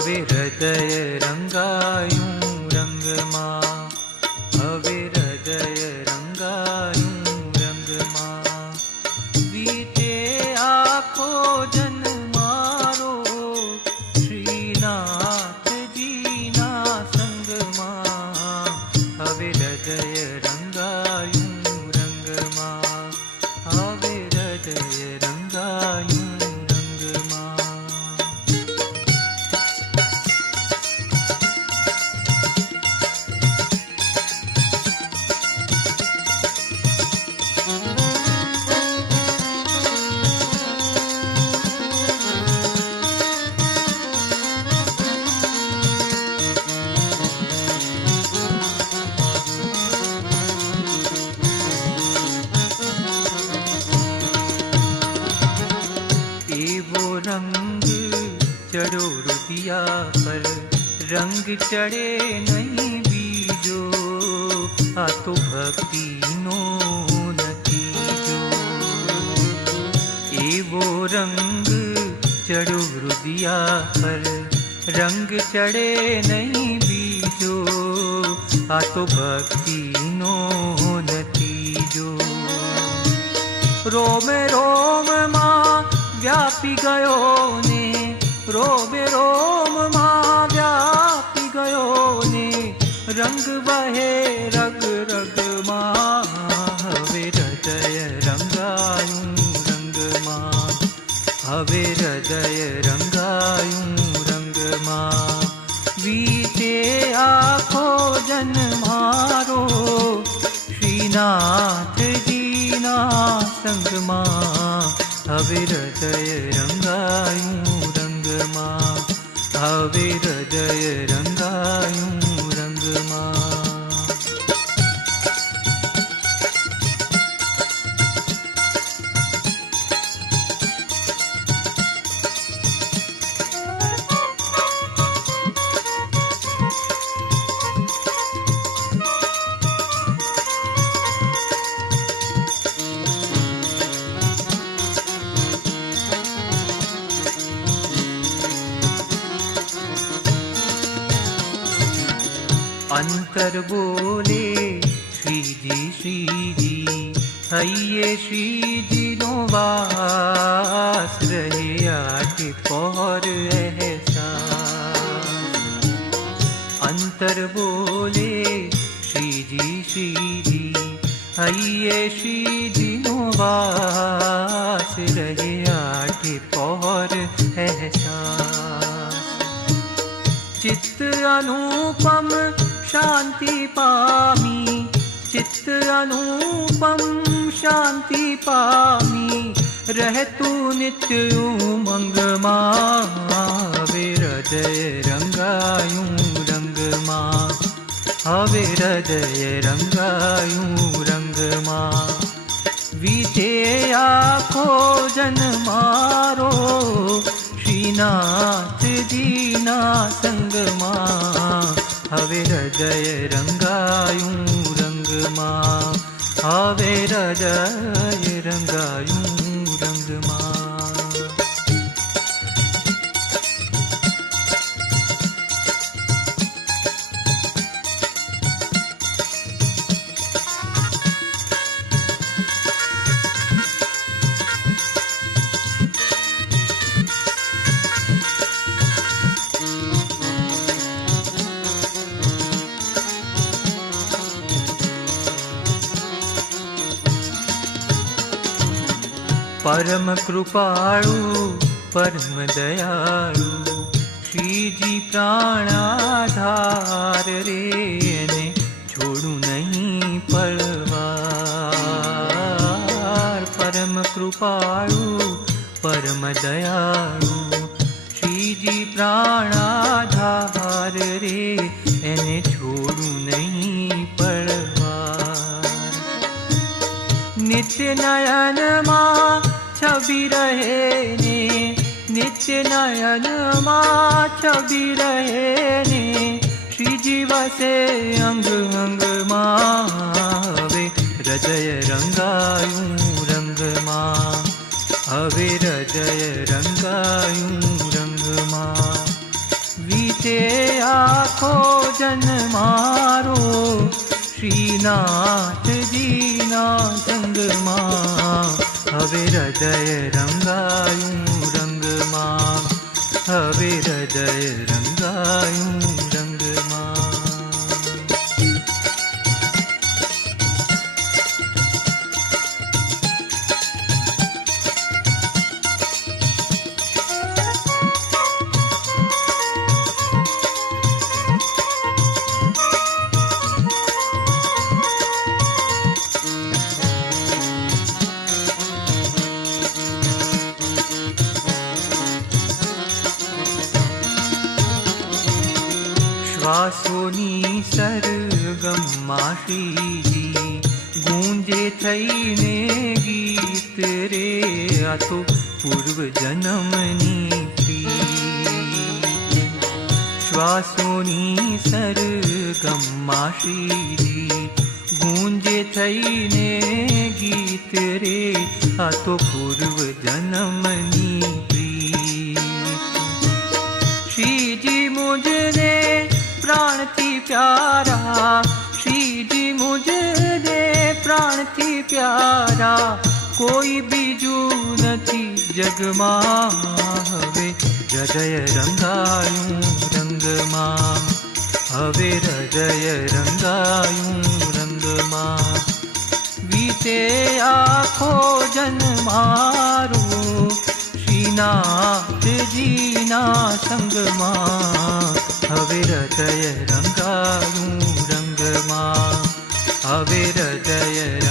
હવે હૃદય રંગાયું રંગમાં, હવે હૃદય રંગાયું રંગમાં. વીતે આખો જન્મારો શ્રીનાથજીના સંગમાં, હવે હૃદય રંગાયું રંગમાં, હવે હૃદય રંગાયું રંગમાં. એવો રંગ ચડો રુદિયા પર, રંગ ચડે નહીં બીજો, આ તો ભક્તિનો નતીજો. એવો રંગ ચડો રુદિયા પર, રંગ ચડે નહીં બીજો, આ તો ભક્તિનો નતીજો. રોમે રોમમાં વ્યાપી ગયો ને, રોમે રોમમાં વ્યાપી ગયો ને, રંગ વહે રગ રગમાં, હવે હૃદય રંગાયું રંગમાં, હવે હૃદય રંગાયું રંગમાં. વીતે આખો જન્મારો શ્રીનાથજીના સંગમાં, હવે હૃદય રંગાયું રંગમાં, હવે હૃદય રંગાયું રંગમાં. अंतर बोले श्रीजी श्रीजी, हइये श्रीजी नो वास, रहे आटे पौर एहसास. अंतर बोले श्रीजी श्रीजी, हइये श्रीजी नो वास, रहे आटे पौर एहसास. चित्त अनुपम शांति पामी, चित्त अनुपम शांति पामी, रहतु नित्य उमंगમાં, હવે હૃદય રંગાયું રંગમાં, હવે હૃદય રંગાયું રંગમાં. વીતે આખો જન્મારો શ્રીનાથજીના સંગમાં, હવે હૃદય રંગાયું રંગમાં, હવે હૃદય રંગાયું રંગમાં. परम कृपाळु परम दयाळु, श्रीजी प्राणाधार रे, ने छोड़ू नहीं पलवार. परम कृपाळु परम दयाळु, श्रीजी प्राणाधार रे, એને છોડું નહીં પળવાર. નિત્ય નયનમાં છબી રહે ને, નિત્ય નયનમાં છબી રહે ને, શ્રીજી વસે અંગ અંગમાં, હવે હૃદય રંગાયું રંગમાં, હવે હૃદય રંગાયું રંગમાં. વીતે આખો જન્મારો શ્રીનાથજીના સંગમાં હવે હૃદય રંગાયું રંગમાં હવે હૃદય રંગાયું રંગમાં શ્વાસોની સરગમમાં શ્રીજી ગૂંજે થઈને ગીત રે આ તો પૂર્વ જન્મની પ્રીત શ્વાસોની સરગમમાં શ્રીજી ગૂંજે થઈને ગીત રે આ તો પૂર્વ જન્મની પ્રીત શ્રીજી મુજને प्राणथी प्यारा श्रीजी मुझे प्राणथी प्यारा कोई बीजू નથી જગમાં હવે હૃદય રંગાયું રંગમાં હવે હૃદય રંગાયું રંગમાં વીતે આખો જન્મારો શ્રીનાથજીના સંગમાં હવે હૃદય રંગાયું રંગમાં હવે હૃદય